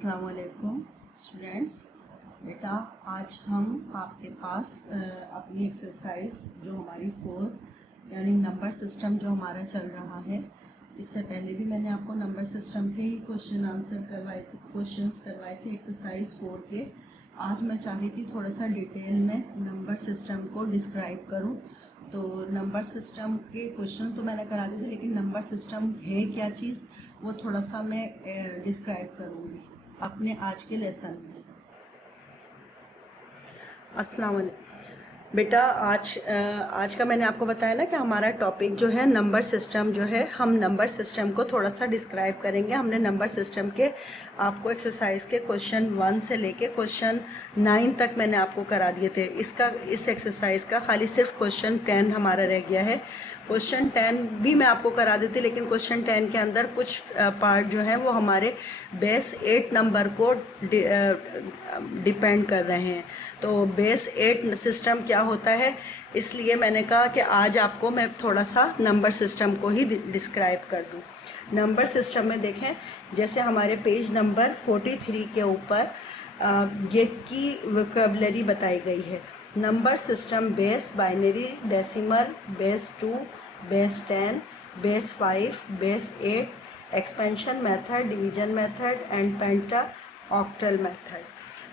अस्सलाम वालेकुम स्टूडेंट्स। बेटा आज हम आपके पास अपनी एक्सरसाइज जो हमारी 4 यानी नंबर सिस्टम जो हमारा चल रहा है, इससे पहले भी मैंने आपको नंबर सिस्टम के ही क्वेश्चंस करवाए थे एक्सरसाइज 4 के। आज मैं चाह रही थी थोड़ा सा डिटेल में नंबर सिस्टम को डिस्क्राइब करूं। तो नंबर सिस्टम के क्वेश्चन तो मैंने करा दिए थे, लेकिन नंबर सिस्टम है क्या चीज़ वो थोड़ा सा मैं डिस्क्राइब करूँगी अपने आज के लेसन में। अस्सलाम वालेकुम बेटा। आज का मैंने आपको बताया ना कि हमारा टॉपिक जो है नंबर सिस्टम जो है, हम नंबर सिस्टम को थोड़ा सा डिस्क्राइब करेंगे। हमने नंबर सिस्टम के आपको एक्सरसाइज के क्वेश्चन 1 से लेके क्वेश्चन 9 तक मैंने आपको करा दिए थे। इस एक्सरसाइज का खाली सिर्फ क्वेश्चन 10 हमारा रह गया है। क्वेश्चन 10 भी मैं आपको करा देती, लेकिन क्वेश्चन 10 के अंदर कुछ पार्ट जो है वो हमारे बेस 8 नंबर को डिपेंड कर रहे हैं। तो बेस 8 सिस्टम क्या होता है, इसलिए मैंने कहा कि आज आपको मैं थोड़ा सा नंबर सिस्टम को ही डिस्क्राइब कर दूं। नंबर सिस्टम में देखें, जैसे हमारे पेज नंबर 43 के ऊपर ये की वोकैबुलरी बताई गई है। Number system base, binary, decimal, base 2, base 10, base 5, base 8, expansion method, division method and penta octal method.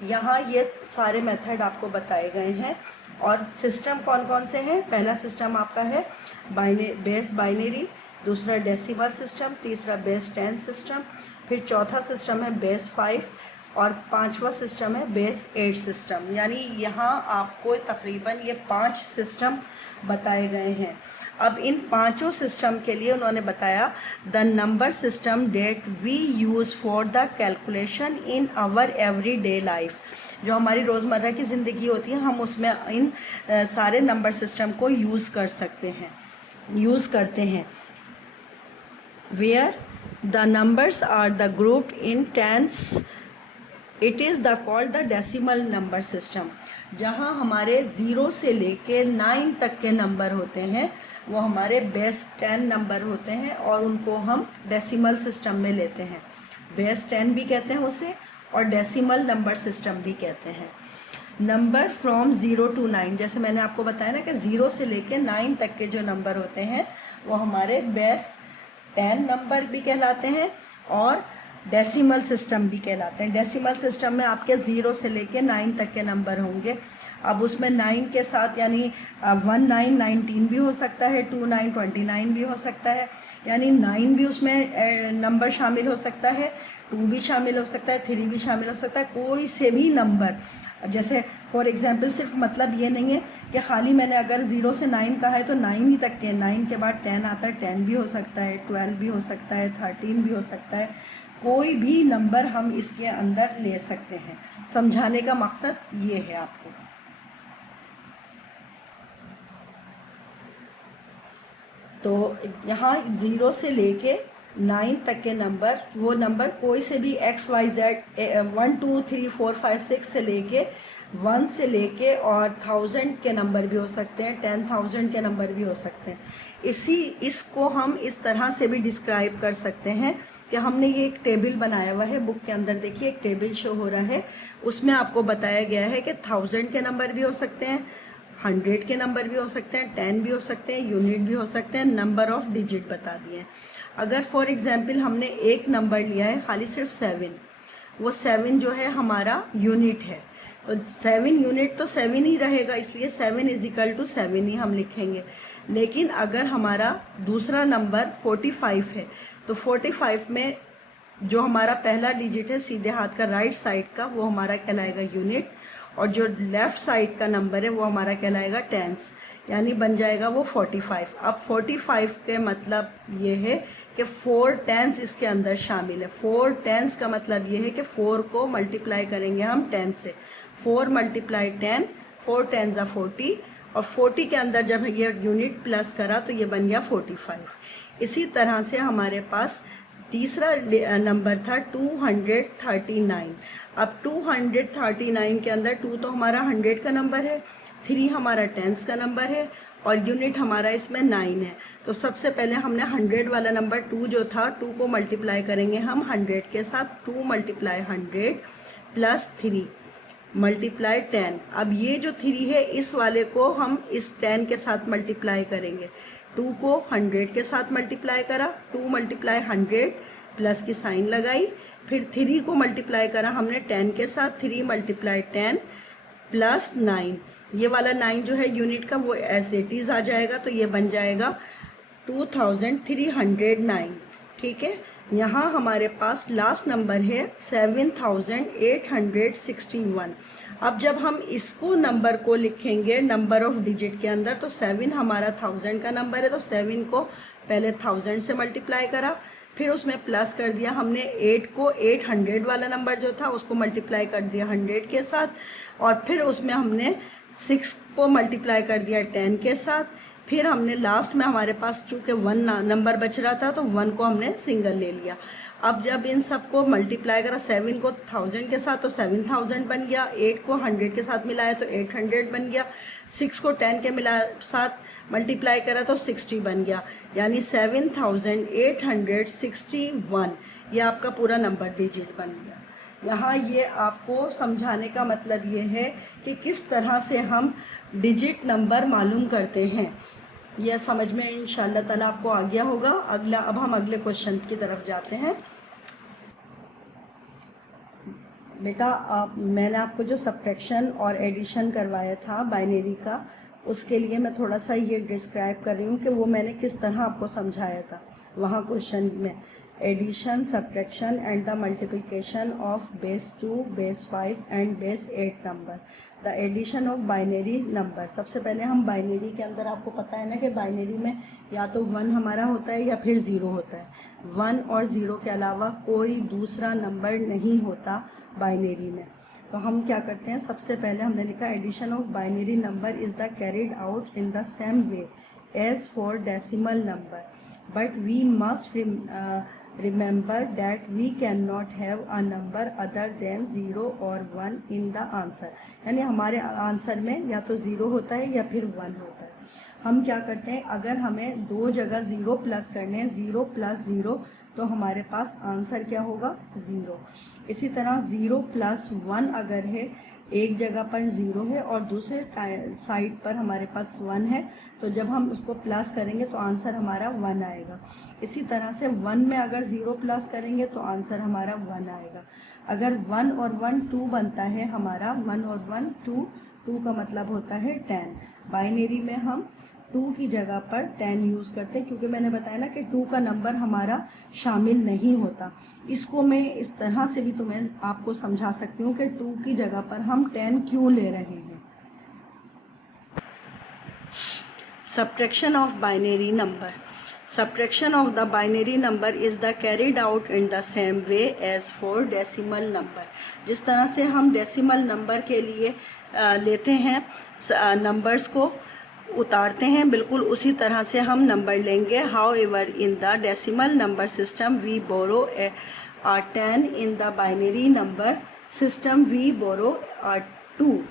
यहाँ ये सारे मेथड आपको बताए गए हैं। और सिस्टम कौन कौन से हैं? पहला सिस्टम आपका है बेस बाइनरी, दूसरा डेसिमल सिस्टम, तीसरा बेस 10 सिस्टम, फिर चौथा सिस्टम है बेस 5 और पांचवा सिस्टम है बेस 8 सिस्टम। यानी यहाँ आपको तकरीबन ये 5 सिस्टम बताए गए हैं। अब इन पांचों सिस्टम के लिए उन्होंने बताया the number system that we use for the calculation in our everyday life. जो हमारी रोज़मर्रा की ज़िंदगी होती है, हम उसमें इन सारे नंबर सिस्टम को यूज़ करते हैं। Where the numbers are the grouped in tens, it is the called the decimal number system. जहाँ हमारे 0 से लेके 9 तक के नंबर होते हैं वो हमारे बेस 10 नंबर होते हैं और उनको हम डेसिमल सिस्टम में लेते हैं। बेस 10 भी कहते हैं उसे और डेसिमल नंबर सिस्टम भी कहते हैं। नंबर फ्रॉम 0 to 9, जैसे मैंने आपको बताया ना कि 0 से लेके 9 तक के जो नंबर होते हैं वो हमारे बेस 10 नंबर भी कहलाते हैं और डेसिमल सिस्टम भी कहलाते हैं। डेसिमल सिस्टम में आपके 0 से लेके 9 तक के नंबर होंगे। अब उसमें 9 के साथ यानी 19 19 भी हो सकता है, 29 29 भी हो सकता है, यानी 9 भी उसमें नंबर शामिल हो सकता है, 2 भी शामिल हो सकता है, 3 भी शामिल हो सकता है, कोई से भी नंबर। जैसे फॉर एग्जांपल सिर्फ मतलब ये नहीं है कि खाली मैंने अगर 0 से 9 कहा है तो 9 ही तक के, 9 के बाद 10 आता है, 10 भी हो सकता है, 12 भी हो सकता है, 13 भी हो सकता है, कोई भी नंबर हम इसके अंदर ले सकते हैं। समझाने का मकसद ये है आपको। तो यहाँ 0 से लेके 9 तक के नंबर, वो नंबर कोई से भी XYZ 1 2 3 4 5 6 से लेके 1 से लेके और 1000 के नंबर भी हो सकते हैं, 10,000 के नंबर भी हो सकते हैं। इसको हम इस तरह से भी डिस्क्राइब कर सकते हैं कि हमने ये एक टेबल बनाया हुआ है बुक के अंदर। देखिए एक टेबल शो हो रहा है, उसमें आपको बताया गया है कि 1000 के नंबर भी हो सकते हैं, 100 के नंबर भी हो सकते हैं, 10 भी हो सकते हैं, यूनिट भी हो सकते हैं, नंबर ऑफ डिजिट बता दिए। अगर फॉर एग्जांपल हमने एक नंबर लिया है खाली सिर्फ 7, वो 7 जो है हमारा यूनिट है, तो 7 यूनिट तो 7 ही रहेगा, इसलिए 7 = 7 ही हम लिखेंगे। लेकिन अगर हमारा दूसरा नंबर 45 है तो 45 में जो हमारा पहला डिजिट है सीधे हाथ का राइट साइड का, वो हमारा कहलाएगा यूनिट, और जो लेफ़्ट साइड का नंबर है वो हमारा कहलाएगा टेंस, यानी बन जाएगा वो 45। अब 45 के मतलब ये है कि 4 टेंस इसके अंदर शामिल है। 4 टेंस का मतलब ये है कि 4 को मल्टीप्लाई करेंगे हम 10 से, 4 × 10, 4 10 = 40, और 40 के अंदर जब ये यूनिट प्लस करा तो ये बन गया 45। इसी तरह से हमारे पास तीसरा नंबर था 239। अब 239 के अंदर 2 तो हमारा 100 का नंबर है, 3 हमारा टेंस का नंबर है और यूनिट हमारा इसमें 9 है। तो सबसे पहले हमने 100 वाला नंबर 2 जो था, 2 को मल्टीप्लाई करेंगे हम 100 के साथ। 2 मल्टीप्लाई 100 प्लस 3 मल्टीप्लाई 10। अब ये जो 3 है इस वाले को हम इस 10 के साथ मल्टीप्लाई करेंगे। 2 को 100 के साथ मल्टीप्लाई करा, 2 मल्टीप्लाई 100 प्लस की साइन लगाई, फिर 3 को मल्टीप्लाई करा हमने 10 के साथ, 3 मल्टीप्लाई 10 प्लस 9। ये वाला 9 जो है यूनिट का वो एज इट इज़ आ जाएगा, तो ये बन जाएगा 2309। ठीक है, यहाँ हमारे पास लास्ट नंबर है 7861। अब जब हम इसको नंबर को लिखेंगे नंबर ऑफ डिजिट के अंदर, तो 7 हमारा 1000 का नंबर है, तो 7 को पहले 1000 से मल्टीप्लाई करा, फिर उसमें प्लस कर दिया हमने 8 को, 800 वाला नंबर जो था उसको मल्टीप्लाई कर दिया 100 के साथ, और फिर उसमें हमने 6 को मल्टीप्लाई कर दिया 10 के साथ, फिर हमने लास्ट में हमारे पास चूँकि 1 नंबर बच रहा था तो 1 को हमने सिंगल ले लिया। अब जब इन सबको मल्टीप्लाई करा 7 को 1000 के साथ तो 7000 बन गया, 8 को 100 के साथ मिलाया तो 800 बन गया, 6 को 10 के साथ मल्टीप्लाई करा तो 60 बन गया, यानी 7861 ये आपका पूरा नंबर डिजिट बन गया। यहाँ ये आपको समझाने का मतलब ये है कि किस तरह से हम डिजिट नंबर मालूम करते हैं। यह समझ में इंशाअल्लाह ताला आपको आ गया होगा। अब हम अगले क्वेश्चन की तरफ जाते हैं। बेटा मैंने आपको जो सब्ट्रैक्शन और एडिशन करवाया था बाइनरी का, उसके लिए मैं थोड़ा सा ये डिस्क्राइब कर रही हूँ कि वो मैंने किस तरह आपको समझाया था वहाँ क्वेश्चन में। Addition, subtraction and the multiplication of base 2, base 5 and base 8 number. The addition of binary number. सबसे पहले हम बाइनरी के अंदर, आपको पता है ना कि बाइनरी में या तो 1 हमारा होता है या फिर 0 होता है। 1 और 0 के अलावा कोई दूसरा नंबर नहीं होता बाइनरी में। तो हम क्या करते हैं, सबसे पहले हमने लिखा addition of binary number is the carried out in the same way as for decimal number, but we must remember that we cannot have a number other than 0 or 1 in the answer। यानी हमारे answer में या तो 0 होता है या फिर 1 होता है। हम क्या करते हैं, अगर हमें 2 जगह 0 प्लस करने हैं, 0 प्लस 0, तो हमारे पास आंसर क्या होगा, 0। इसी तरह 0 प्लस 1 अगर है, एक जगह पर 0 है और दूसरे साइड पर हमारे पास 1 है, तो जब हम उसको प्लस करेंगे तो आंसर हमारा 1 आएगा। इसी तरह से 1 में अगर 0 प्लस करेंगे तो आंसर हमारा 1 आएगा। अगर 1 और 1 2 बनता है हमारा, 1 और 1 2, 2 का मतलब होता है 10। बाइनरी में हम 2 की जगह पर 10 यूज़ करते हैं, क्योंकि मैंने बताया ना कि 2 का नंबर हमारा शामिल नहीं होता। इसको मैं इस तरह से भी आपको समझा सकती हूँ कि 2 की जगह पर हम 10 क्यों ले रहे हैं। Subtraction of binary number. Subtraction of the binary number is the carried out in the same way as for decimal number। जिस तरह से हम डेसिमल नंबर के लिए लेते हैं, नंबर्स को उतारते हैं, बिल्कुल उसी तरह से हम नंबर लेंगे। However, in the decimal number system we borrow a 10, in the binary number system we borrow a 2।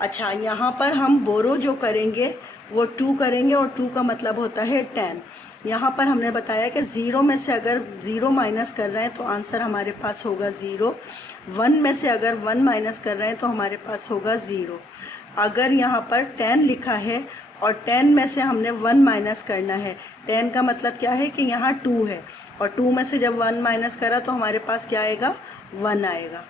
अच्छा, यहाँ पर हम बोरो जो करेंगे वो 2 करेंगे, और 2 का मतलब होता है 10। यहाँ पर हमने बताया कि 0 में से अगर 0 माइनस कर रहे हैं तो आंसर हमारे पास होगा 0। 1 में से अगर 1 माइनस कर रहे हैं तो हमारे पास होगा 0। अगर यहाँ पर 10 लिखा है और 10 में से हमने 1 माइनस करना है, 10 का मतलब क्या है कि यहाँ 2 है, और 2 में से जब 1 माइनस करा तो हमारे पास क्या आएगा, 1 आएगा।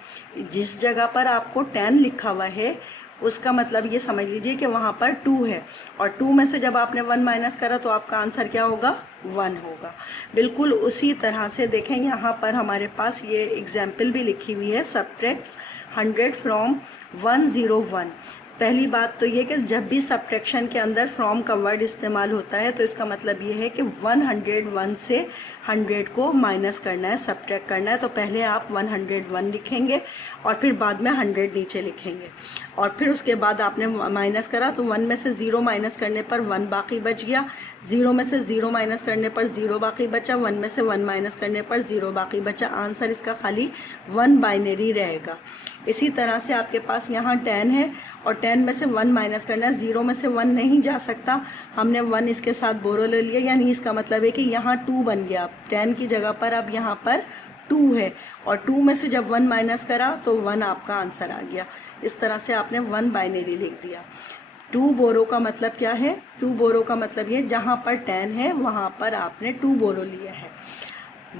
जिस जगह पर आपको 10 लिखा हुआ है उसका मतलब ये समझ लीजिए कि वहाँ पर 2 है, और 2 में से जब आपने 1 माइनस करा तो आपका आंसर क्या होगा, 1 होगा। बिल्कुल उसी तरह से देखें, यहाँ पर हमारे पास ये एग्जाम्पल भी लिखी हुई है, सब्ट्रैक्ट 100 फ्रॉम 101। पहली बात तो ये कि जब भी सब्ट्रैक्शन के अंदर फ्रॉम का वर्ड इस्तेमाल होता है तो इसका मतलब ये है कि 101 से 100 को माइनस करना है, सब्ट्रैक्ट करना है। तो पहले आप 101 लिखेंगे और फिर बाद में 100 नीचे लिखेंगे, और फिर उसके बाद आपने माइनस करा तो 1 में से 0 माइनस करने पर 1 बाकी बच गया, 0 में से 0 माइनस करने पर 0 बाकी बचा, 1 में से 1 माइनस करने पर 0 बाकी बचा। आंसर इसका खाली 1 बाइनरी रहेगा। इसी तरह से आपके पास यहाँ 10 है और 10 में से 1 माइनस करना है, 0 में से 1 नहीं जा सकता, हमने 1 इसके साथ बोरो ले लिया, यानी इसका मतलब है कि यहाँ 2 बन गया, 10 की जगह पर अब यहाँ पर 2 है, और 2 में से जब 1 माइनस करा तो 1 आपका आंसर आ गया। इस तरह से आपने 1 बाइनरी लिख दिया। 2 बोरो का मतलब क्या है? 2 बोरो का मतलब ये जहाँ पर 10 है वहाँ पर आपने 2 बोरो लिया है।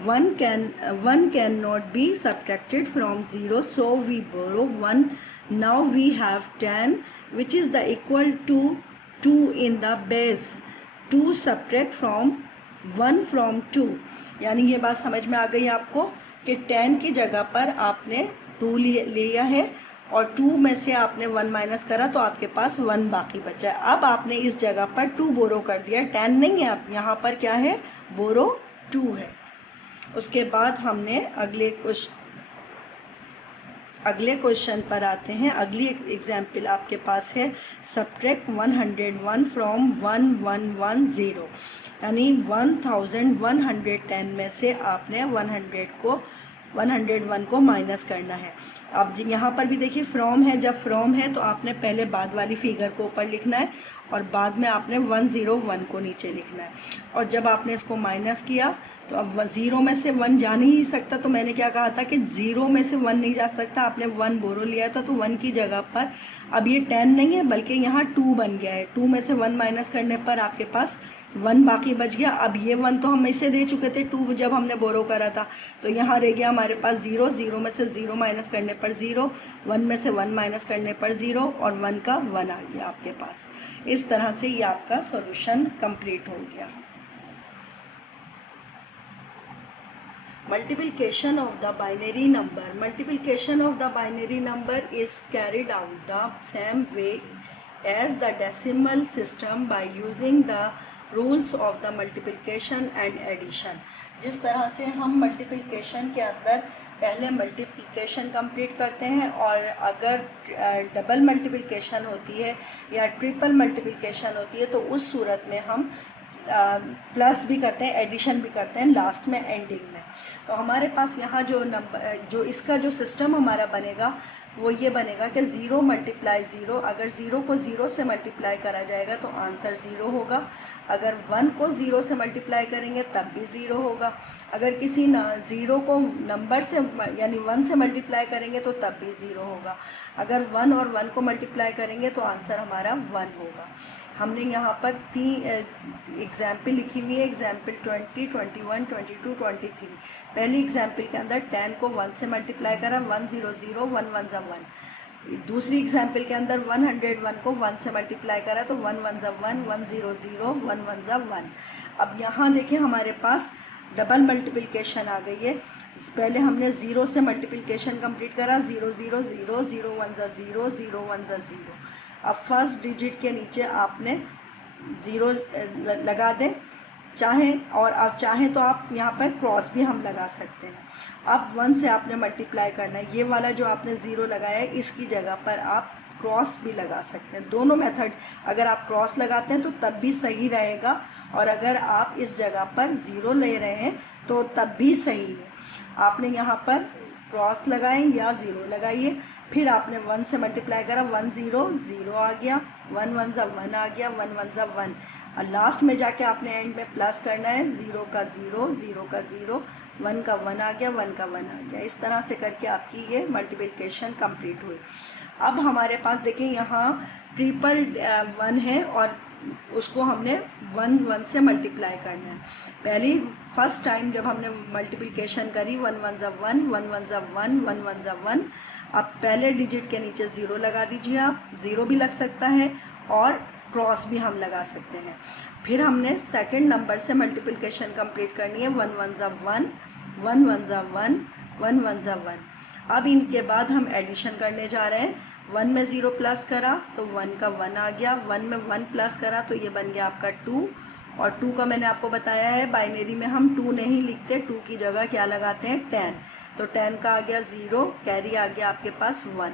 1 can not be subtracted from 0, so we borrow 1। Now we have 10 which is the equal to 2 in the base. 2 subtract from 1 from 2, यानी ये बात समझ में आ गई आपको कि 10 की जगह पर आपने 2 लिया है और 2 में से आपने 1 माइनस करा तो आपके पास 1 बाकी बचा है। अब आपने इस जगह पर 2 बोरो कर दिया, 10 नहीं है, अब यहाँ पर क्या है? बोरो 2 है। उसके बाद हमने अगले क्वेश्चन पर आते हैं। अगली एग्जाम्पल आपके पास है सब्ट्रैक्ट 101 फ्रॉम 1110, यानी 1110 में से आपने 101 को माइनस करना है। अब यहाँ पर भी देखिए फ्रॉम है, जब फ्रॉम है तो आपने पहले बाद वाली फिगर को ऊपर लिखना है और बाद में आपने 101 को नीचे लिखना है। और जब आपने इसको माइनस किया तो अब 0 में से 1 जा नहीं सकता, तो मैंने क्या कहा था कि 0 में से 1 नहीं जा सकता, आपने 1 बोरो लिया था तो 1 की जगह पर अब ये 10 नहीं है बल्कि यहाँ 2 बन गया है। 2 में से 1 माइनस करने पर आपके पास 1 बाकी बच गया। अब ये 1 तो हम इसे दे चुके थे 2 जब हमने बोरो करा था, तो यहाँ रह गया हमारे पास 0। 0 में से 0 माइनस करने पर 0, 1 में से 1 माइनस करने पर 0 और 1 का 1 आ गया आपके पास। इस तरह से ये आपका सॉल्यूशन कंप्लीट हो गया। Multiplication of the binary number. Multiplication of the binary number is carried out the same way as the decimal system by using the rules of the multiplication and addition. जिस तरह से हम multiplication के अंदर पहले multiplication complete करते हैं और अगर डबल मल्टीप्लिकेशन होती है या ट्रिपल मल्टीप्लिकेशन होती है तो उस सूरत में हम प्लस भी करते हैं, एडिशन भी करते हैं लास्ट में, एंडिंग में। तो हमारे पास यहाँ जो इसका जो सिस्टम हमारा बनेगा वो ये बनेगा कि 0 मल्टीप्लाई 0, अगर 0 को 0 से मल्टीप्लाई करा जाएगा तो आंसर 0 होगा। अगर 1 को 0 से मल्टीप्लाई करेंगे तब भी 0 होगा। अगर किसी 0 को नंबर से यानी 1 से मल्टीप्लाई करेंगे तो तब भी 0 होगा। अगर 1 और 1 को मल्टीप्लाई करेंगे तो आंसर हमारा 1 होगा। हमने यहाँ पर 3 एग्जाम्पल लिखी हुई है, एग्जाम्पल 20, 21, 22, 23। पहली एग्जाम्पल के अंदर 10 को 1 से मल्टीप्लाई करा, 1 0 0 1 1 ज़ा 1। दूसरी एग्जाम्पल के अंदर 101 को 1 से मल्टीप्लाई करा तो 1 1 ज़ा 1, 1 0 0 1 1 ज़ा 1। अब यहाँ देखिए हमारे पास डबल मल्टीप्लिकेशन आ गई है। पहले हमने 0 से मल्टीप्लिकेशन कंप्लीट करा, 0 0 0 0 1 ज़ा 0 0 1 ज़ा 0। अब फर्स्ट डिजिट के नीचे आपने 0 लगा दें चाहें, और आप चाहें तो आप यहाँ पर क्रॉस भी हम लगा सकते हैं। अब 1 से आपने मल्टीप्लाई करना है, ये वाला जो आपने 0 लगाया है इसकी जगह पर आप क्रॉस भी लगा सकते हैं। दोनों मेथड, अगर आप क्रॉस लगाते हैं तो तब भी सही रहेगा और अगर आप इस जगह पर 0 ले रहे हैं तो तब भी सही है। आपने यहाँ पर क्रॉस लगाएं या 0 लगाइए, फिर आपने 1 से मल्टीप्लाई करा, 1 0 0 आ गया, 1 1 ज़ा 1 आ गया, 1 1 ज़ा 1, और लास्ट में जाके आपने एंड में प्लस करना है, 0 का 0 0 का 0, 1 का 1 आ गया, 1 का 1 आ गया। इस तरह से करके आपकी ये मल्टीप्लिकेशन कंप्लीट हुई। अब हमारे पास देखिए यहाँ ट्रिपल 1 है और उसको हमने 1 1 से मल्टीप्लाई करना है। पहली फर्स्ट टाइम जब हमने मल्टीप्लिकेशन करी 1 1 ज़ा 1, 1 1 ज़ा 1, 1 1 ज़ा 1। अब पहले डिजिट के नीचे 0 लगा दीजिए, आप 0 भी लग सकता है और क्रॉस भी हम लगा सकते हैं। फिर हमने सेकंड नंबर से मल्टीप्लिकेशन कंप्लीट करनी है, 1 1 ज़ा 1, 1 1 ज़ा 1, 1 1 ज़ा 1। अब इनके बाद हम एडिशन करने जा रहे हैं। 1 में 0 प्लस करा तो 1 का 1 आ गया, 1 में 1 प्लस करा तो ये बन गया आपका 2, और 2 का मैंने आपको बताया है बाइनरी में हम 2 नहीं लिखते, 2 की जगह क्या लगाते हैं 10, तो 10 का आ गया 0, कैरी आ गया आपके पास 1,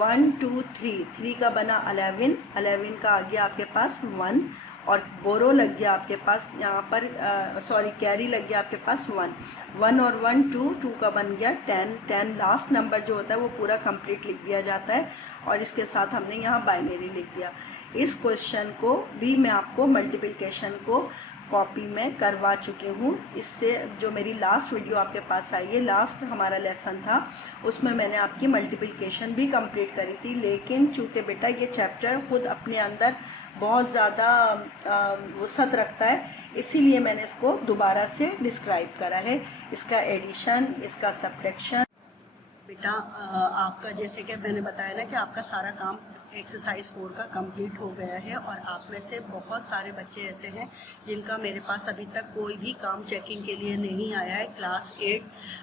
1 2 3, 3 का बना 11, 11 का आ गया आपके पास 1, और बोरो लग गया आपके पास यहाँ पर, सॉरी कैरी लग गया आपके पास 1 और 1 2 का बन गया 10 लास्ट नंबर जो होता है वो पूरा कंप्लीट लिख दिया जाता है और इसके साथ हमने यहाँ बाइनरी लिख दिया। इस क्वेश्चन को भी मैं आपको मल्टीप्लिकेशन को कॉपी में करवा चुकी हूँ। इससे जो मेरी लास्ट वीडियो आपके पास आई है, लास्ट हमारा लेसन था, उसमें मैंने आपकी मल्टीप्लिकेशन भी कंप्लीट करी थी। लेकिन चूँकि बेटा ये चैप्टर खुद अपने अंदर बहुत ज़्यादा वसअत रखता है, इसीलिए मैंने इसको दोबारा से डिस्क्राइब करा है, इसका एडिशन, इसका सब्ट्रैक्शन। बेटा आपका जैसे कि मैंने बताया ना कि आपका सारा काम एक्सरसाइज 4 का कंप्लीट हो गया है और आप में से बहुत सारे बच्चे ऐसे हैं जिनका मेरे पास अभी तक कोई भी काम चेकिंग के लिए नहीं आया है। क्लास 8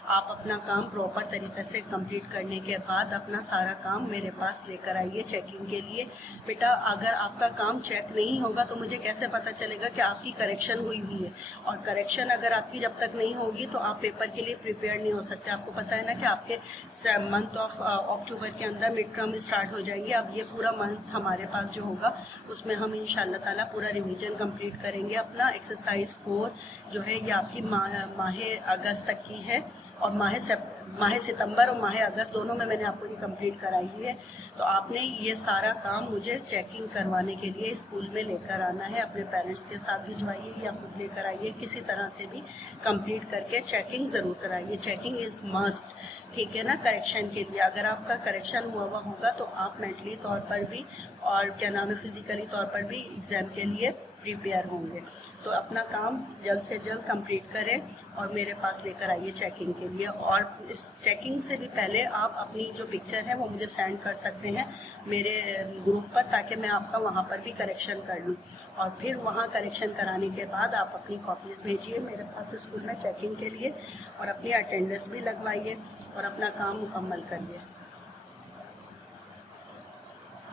आप अपना काम प्रॉपर तरीके से कंप्लीट करने के बाद अपना सारा काम मेरे पास लेकर आइए चेकिंग के लिए। बेटा अगर आपका काम चेक नहीं होगा तो मुझे कैसे पता चलेगा कि आपकी करेक्शन हुई हुई है, और करेक्शन अगर आपकी जब तक नहीं होगी तो आप पेपर के लिए प्रिपेयर नहीं हो सकते। आपको पता है ना कि आपके मंथ ऑफ अक्टूबर के अंदर मिड टर्म स्टार्ट हो जाएंगे। अब ये पूरा मंथ हमारे पास जो होगा उसमें हम इंशाल्लाह ताला पूरा रिवीजन कंप्लीट करेंगे। अपना एक्सरसाइज 4 जो है ये आपकी माह अगस्त तक की है और माह सितंबर और माह अगस्त दोनों में मैंने आपको ये कंप्लीट कराई है। तो आपने ये सारा काम मुझे चेकिंग करवाने के लिए स्कूल में लेकर आना है। अपने पेरेंट्स के साथ भिजवाइए या खुद लेकर आइए, किसी तरह से भी कंप्लीट करके चेकिंग ज़रूर कराइए। चेकिंग इज़ मस्ट, ठीक है ना, करेक्शन के लिए। अगर आपका करेक्शन हुआ होगा तो आप मेंटली तौर पर भी और क्या नाम है फिज़िकली तौर पर भी एग्ज़ाम के लिए प्रिपेयर होंगे। तो अपना काम जल्द से जल्द कंप्लीट करें और मेरे पास लेकर आइए चेकिंग के लिए। और इस चेकिंग से भी पहले आप अपनी जो पिक्चर है वो मुझे सेंड कर सकते हैं मेरे ग्रुप पर, ताकि मैं आपका वहाँ पर भी करेक्शन कर लूँ। और फिर वहाँ करेक्शन कराने के बाद आप अपनी कॉपीज़ भेजिए मेरे पास स्कूल में चेकिंग के लिए और अपनी अटेंडेंस भी लगवाइए और अपना काम मुकम्मल करिए।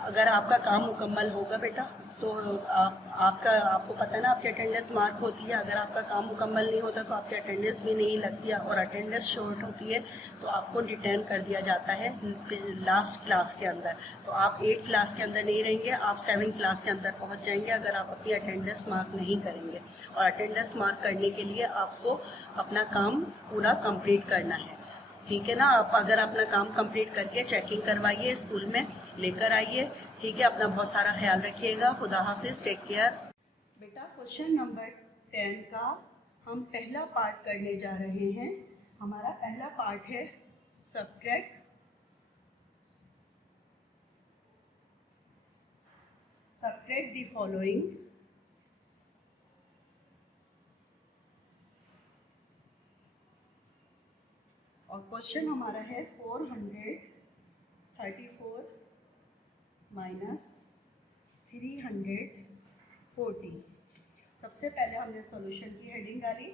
अगर आपका काम मुकम्मल होगा बेटा तो आपको पता है ना आपकी अटेंडेंस मार्क होती है। अगर आपका काम मुकम्मल नहीं होता तो आपकी अटेंडेंस भी नहीं लगती है, और अटेंडेंस शॉर्ट होती है तो आपको डिटेन कर दिया जाता है लास्ट क्लास के अंदर। तो आप 8 क्लास के अंदर नहीं रहेंगे, आप 7 क्लास के अंदर पहुंच जाएंगे अगर आप अपनी अटेंडेंस मार्क नहीं करेंगे। और अटेंडेंस मार्क करने के लिए आपको अपना काम पूरा कंप्लीट करना है, ठीक है ना। आप अगर अपना काम कंप्लीट करके चेकिंग करवाइए, स्कूल में लेकर आइए, ठीक है। अपना बहुत सारा ख्याल रखिएगा। खुदा हाफिज़, टेक केयर। बेटा क्वेश्चन नंबर 10 का हम पहला पार्ट करने जा रहे हैं। हमारा पहला पार्ट है सब्ट्रैक्ट द फॉलोइंग। और क्वेश्चन हमारा है 434 माइनस 340। सबसे पहले हमने सॉल्यूशन की हेडिंग डाली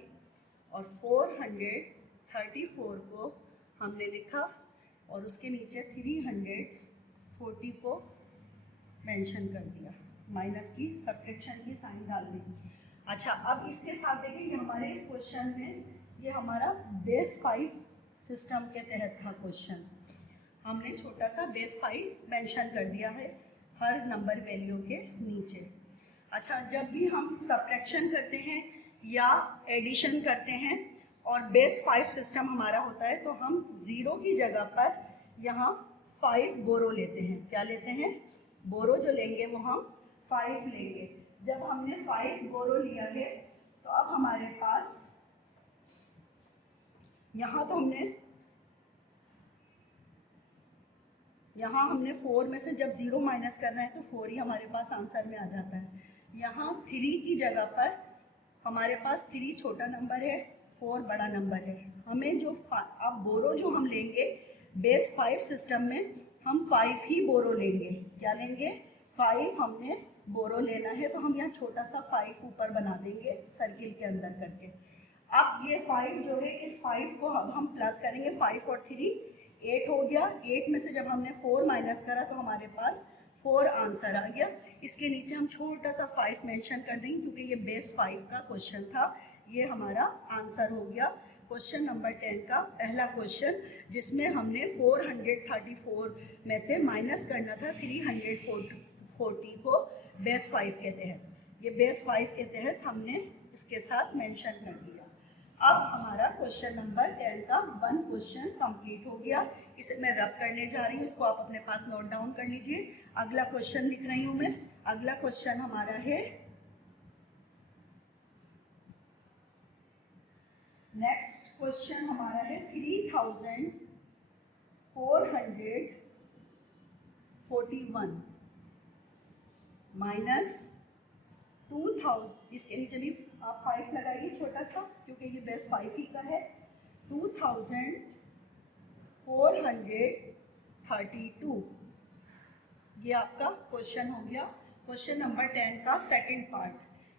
और 434 को हमने लिखा और उसके नीचे 340 को मेंशन कर दिया, माइनस की सब्ट्रैक्शन की साइन डाल दी। अच्छा, अब इसके साथ देखिए ये हमारे इस क्वेश्चन में ये हमारा बेस 5 सिस्टम के तहत था क्वेश्चन। हमने छोटा सा बेस 5 मेंशन कर दिया है हर नंबर वैल्यू के नीचे। अच्छा, जब भी हम सब्ट्रैक्शन करते हैं या एडिशन करते हैं और बेस 5 सिस्टम हमारा होता है तो हम 0 की जगह पर यहाँ 5 बोरो लेते हैं। क्या लेते हैं? बोरो जो लेंगे वो हम 5 लेंगे। जब हमने 5 बोरो लिया है तो अब हमारे पास यहाँ तो हमने 4 में से जब 0 माइनस करना है तो 4 ही हमारे पास आंसर में आ जाता है। यहाँ 3 की जगह पर हमारे पास 3 छोटा नंबर है, 4 बड़ा नंबर है। हमें जो अब बोरो जो हम लेंगे बेस 5 सिस्टम में हम 5 ही बोरो लेंगे। क्या लेंगे? 5 हमने बोरो लेना है तो हम यहाँ छोटा सा 5 ऊपर बना देंगे सर्किल के अंदर करके। अब ये 5 जो है इस 5 को अब हम प्लस करेंगे, 5 और 3 8 हो गया। 8 में से जब हमने 4 माइनस करा तो हमारे पास 4 आंसर आ गया। इसके नीचे हम छोटा सा 5 मेंशन कर देंगे क्योंकि ये बेस 5 का क्वेश्चन था। ये हमारा आंसर हो गया क्वेश्चन नंबर 10 का पहला क्वेश्चन, जिसमें हमने 434 में से माइनस करना था 340 को बेस 5 के तहत। ये बेस 5 के तहत हमने इसके साथ मेंशन कर दिया। अब हमारा क्वेश्चन नंबर 10 का 1 क्वेश्चन कंप्लीट हो गया। इसे मैं रब करने जा रही हूँ, इसको आप अपने पास नोट डाउन कर लीजिए। अगला क्वेश्चन लिख रही हूँ मैं। अगला क्वेश्चन हमारा है, नेक्स्ट क्वेश्चन हमारा है 3441 माइनस 2000, इसके नीचे भी आप 5 लगाइए छोटा सा, क्योंकि ये बेस 5 ही का है। 2432, ये आपका क्वेश्चन हो गया। क्वेश्चन नंबर 10 का सेकंड पार्ट।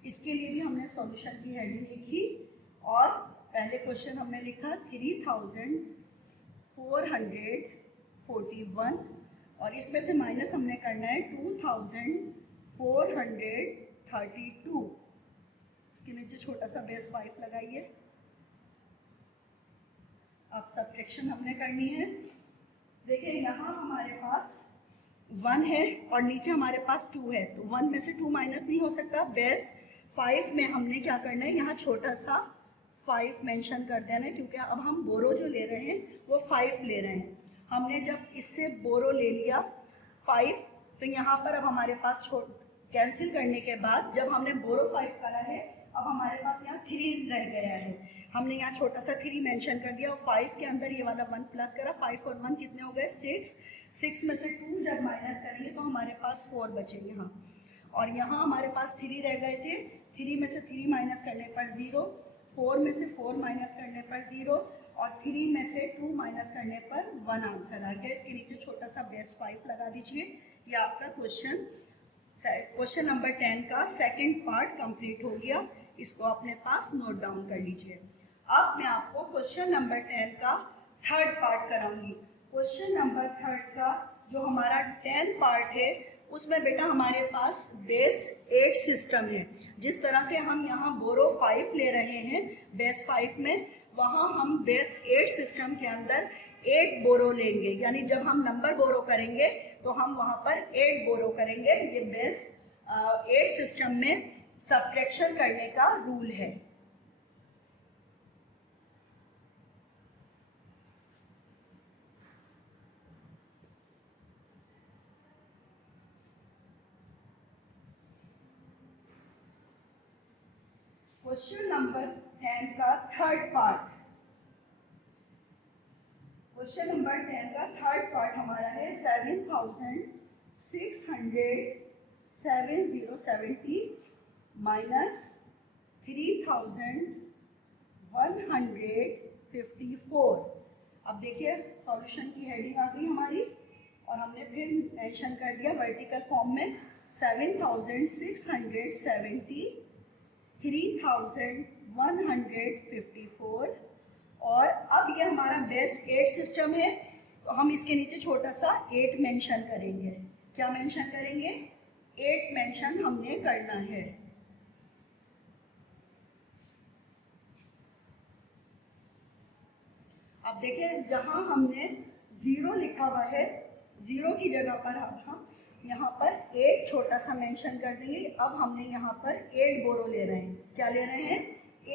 इसके लिए भी हमने सॉल्यूशन की हेडिंग लिखी और पहले क्वेश्चन हमने लिखा 3441 और इसमें से माइनस हमने करना है 2432। इसके नीचे छोटा सा बेस 5 लगाइए। अब सब्ट्रैक्शन हमने करनी है। देखिए यहाँ हमारे पास 1 है और नीचे हमारे पास 2 है, तो 1 में से 2 माइनस नहीं हो सकता। बेस 5 में हमने क्या करना है, यहाँ छोटा सा 5 मेंशन कर देना है, क्योंकि अब हम बोरो जो ले रहे हैं वो 5 ले रहे हैं। हमने जब इससे बोरो ले लिया 5, तो यहाँ पर अब हमारे पास कैंसिल करने के बाद जब हमने बोरो 5 करा है, अब हमारे पास यहाँ 3 रह गया है। हमने यहाँ छोटा सा 3 मेंशन कर दिया और 5 के अंदर ये वाला 1 प्लस करा। 5 और 1 कितने हो गए, 6 में से 2 जब माइनस करेंगे तो हमारे पास 4 बचेंगे यहाँ। और यहाँ हमारे पास 3 रह गए थे। 3 में से 3 माइनस करने पर 0, 4 में से 4 माइनस करने पर 0 और 3 में से 2 माइनस करने पर 1 आंसर आ गया। इसके नीचे छोटा सा बेस 5 लगा दीजिए। ये आपका क्वेश्चन नंबर 10 का सेकंड पार्ट कंप्लीट हो गया। इसको अपने पास नोट डाउन कर लीजिए। अब मैं आपको क्वेश्चन नंबर 10 का थर्ड पार्ट कराऊंगी। क्वेश्चन नंबर 3 का जो हमारा 10 पार्ट है उसमें बेटा हमारे पास बेस 8 सिस्टम है। जिस तरह से हम यहाँ बोरो 5 ले रहे हैं बेस 5 में, वहाँ हम बेस 8 सिस्टम के अंदर 8 बोरो लेंगे। यानी जब हम नंबर बोरो करेंगे तो हम वहाँ पर 8 बोरो करेंगे। ये बेस 8 सिस्टम में सब्ट्रैक्शन करने का रूल है। क्वेश्चन नंबर 10 का थर्ड पार्ट। क्वेश्चन नंबर 10 का थर्ड पार्ट हमारा है 707070 माइनस 3154। अब देखिए सॉल्यूशन की हेडिंग आ गई हमारी और हमने फिर मेंशन कर दिया वर्टिकल फॉर्म में 7670 3154। और अब ये हमारा बेस 8 सिस्टम है, तो हम इसके नीचे छोटा सा 8 मेंशन करेंगे। क्या मेंशन करेंगे, 8 मेंशन हमने करना है। अब देखिए जहां हमने 0 लिखा हुआ है, 0 की जगह पर हम यहाँ पर 8 छोटा सा मेंशन कर देंगे। अब हमने यहाँ पर 8 बोरो ले रहे हैं। क्या ले रहे हैं,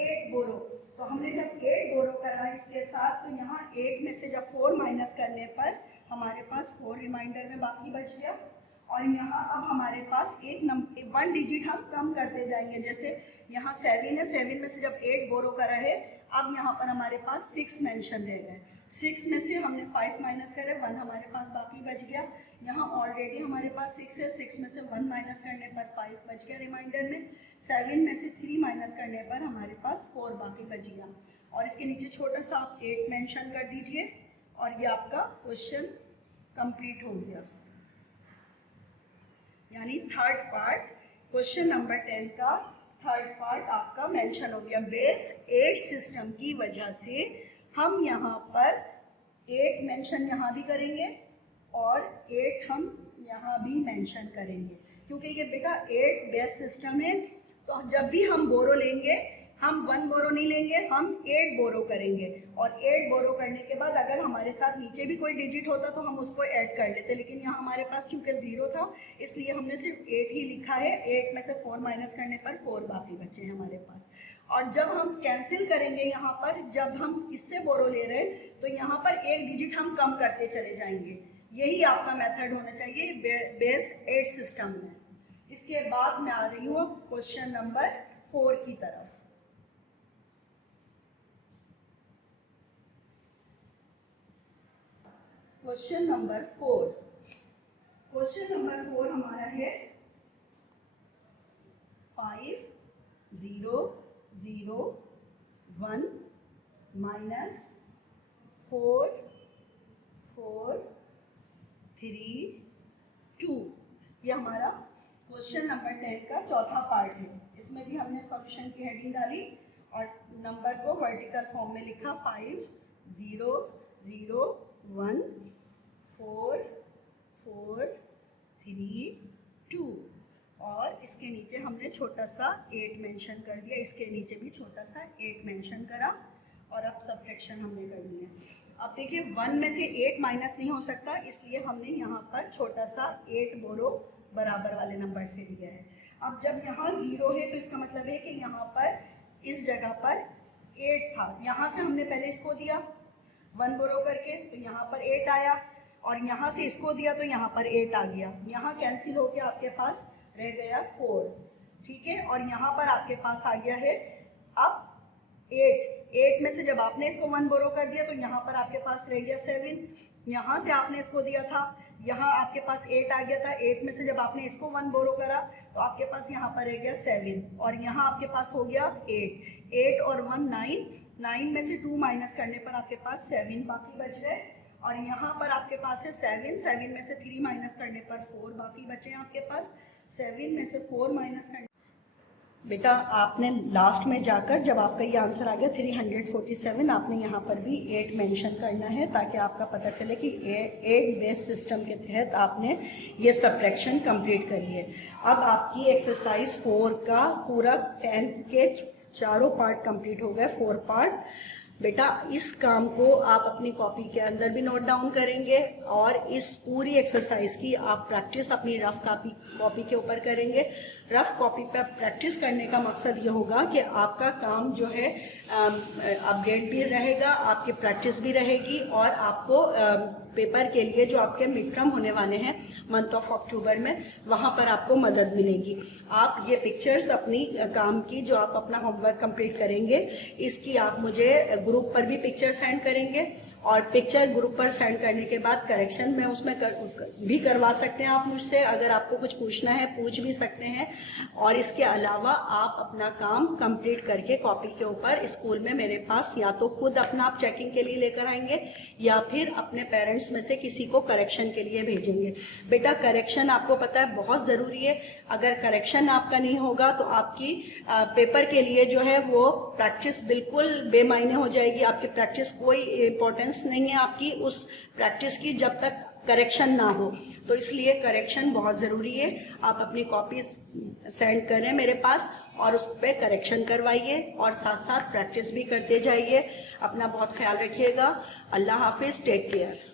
8 बोरो। तो हमने जब 8 बोरो करा इसके साथ, तो यहाँ 8 में से जब 4 माइनस करने पर हमारे पास 4 रिमाइंडर में बाकी बच गया। और यहाँ अब हमारे पास 1 डिजिट हम कम करते जाएंगे। जैसे यहाँ 7 है, 7 में से जब 8 बोरो करा है, अब यहाँ पर हमारे पास 6 मेंशन रह गए। 6 में से हमने 5 माइनस करे, 1 हमारे पास बाकी बच गया। यहाँ ऑलरेडी हमारे पास 6 है, 6 में से 1 माइनस करने पर 5 बच गया रिमाइंडर में। 7 में से 3 माइनस करने पर हमारे पास 4 बाकी बच गया। और इसके नीचे छोटा सा आप 8 मेंशन कर दीजिए और ये आपका क्वेश्चन कंप्लीट हो गया। यानी थर्ड पार्ट, क्वेश्चन नंबर 10 का थर्ड पार्ट आपका मेंशन हो गया। बेस 8 सिस्टम की वजह से हम यहाँ पर 8 मेंशन यहाँ भी करेंगे और 8 हम यहाँ भी मेंशन करेंगे, क्योंकि ये बेटा 8 बेस सिस्टम है। तो जब भी हम बोरो लेंगे हम 1 बोरो नहीं लेंगे, हम 8 बोरो करेंगे। और 8 बोरो करने के बाद अगर हमारे साथ नीचे भी कोई डिजिट होता तो हम उसको ऐड कर लेते, लेकिन यहाँ हमारे पास चूंकि 0 था इसलिए हमने सिर्फ 8 ही लिखा है। 8 में से 4 माइनस करने पर 4 बाकी बचे हैं हमारे पास। और जब हम कैंसिल करेंगे यहाँ पर, जब हम इससे बोरो ले रहे हैं तो यहाँ पर एक डिजिट हम कम करते चले जाएंगे। यही आपका मेथड होना चाहिए बेस 8 सिस्टम में। इसके बाद मैं आ रही हूँ क्वेश्चन नंबर 4 की तरफ। क्वेश्चन नंबर 4, क्वेश्चन नंबर 4 हमारा है 5 0 0 1 माइनस 4 4 3 2। ये हमारा क्वेश्चन नंबर 10 का चौथा पार्ट है। इसमें भी हमने सॉल्यूशन की हेडिंग डाली और नंबर को वर्टिकल फॉर्म में लिखा 5 0 0 1 4 4 3 2। और इसके नीचे हमने छोटा सा 8 मेंशन कर दिया, इसके नीचे भी छोटा सा 8 मेंशन करा। और अब सब्ट्रैक्शन हमने करनी है। अब देखिए 1 में से 8 माइनस नहीं हो सकता, इसलिए हमने यहाँ पर छोटा सा 8 बोरो बराबर वाले नंबर से लिया है। अब जब यहाँ 0 है तो इसका मतलब है कि यहाँ पर इस जगह पर 8 था, यहाँ से हमने पहले इसको दिया 1 बोरो करके तो यहाँ पर 8 आया, और यहाँ से इसको दिया तो यहाँ पर 8 आ गया। यहाँ कैंसिल होके आपके पास रह गया 4, ठीक है। और यहाँ पर आपके पास आ गया है अब 8 में से जब आपने इसको 1 बोरो कर दिया तो यहाँ पर आपके पास रह गया 7। यहाँ से आपने इसको दिया था, यहाँ आपके पास 8 आ गया था। 8 में से जब आपने इसको 1 बोरो करा तो आपके पास यहाँ पर रह गया 7, और यहाँ आपके पास हो गया 8 और 1 9 में से 2 माइनस करने पर आपके पास 7 बाकी बच गए। और यहाँ पर आपके पास है 7 में से 3 माइनस करने पर 4 बाकी बचे हैं आपके पास। 7 में से 4 माइनस करने, बेटा आपने लास्ट में जाकर जब आपका ये आंसर आ गया 347, आपने यहाँ पर भी 8 मेंशन करना है ताकि आपका पता चले कि 8 बेस सिस्टम के तहत आपने ये सब्ट्रैक्शन कंप्लीट करी है। अब आपकी एक्सरसाइज 4 का पूरा 10 के चारों पार्ट कंप्लीट हो गए, 4 पार्ट। बेटा इस काम को आप अपनी कॉपी के अंदर भी नोट डाउन करेंगे और इस पूरी एक्सरसाइज की आप प्रैक्टिस अपनी रफ कॉपी के ऊपर करेंगे। रफ कॉपी पर प्रैक्टिस करने का मकसद ये होगा कि आपका काम जो है अपडेट भी रहेगा, आपकी प्रैक्टिस भी रहेगी, और आपको पेपर के लिए जो आपके मिड टर्म होने वाले हैं मंथ ऑफ अक्टूबर में, वहाँ पर आपको मदद मिलेगी। आप ये पिक्चर्स अपनी काम की जो आप अपना होमवर्क कंप्लीट करेंगे, इसकी आप मुझे ग्रुप पर भी पिक्चर सेंड करेंगे, और पिक्चर ग्रुप पर सेंड करने के बाद करेक्शन में उसमें भी करवा सकते हैं आप मुझसे। अगर आपको कुछ पूछना है पूछ भी सकते हैं। और इसके अलावा आप अपना काम कंप्लीट करके कॉपी के ऊपर स्कूल में मेरे पास या तो खुद अपना आप चेकिंग के लिए लेकर आएंगे या फिर अपने पेरेंट्स में से किसी को करेक्शन के लिए भेजेंगे। बेटा करेक्शन आपको पता है बहुत ज़रूरी है। अगर करेक्शन आपका नहीं होगा तो आपकी पेपर के लिए जो है वो प्रैक्टिस बिल्कुल बेमायने हो जाएगी। आपकी प्रैक्टिस कोई इम्पोर्टेंस नहीं है आपकी उस प्रैक्टिस की जब तक करेक्शन ना हो। तो इसलिए करेक्शन बहुत ज़रूरी है। आप अपनी कॉपीज सेंड करें मेरे पास और उस पर करेक्शन करवाइए और साथ साथ प्रैक्टिस भी करते जाइए। अपना बहुत ख्याल रखिएगा। अल्लाह हाफिज़, टेक केयर।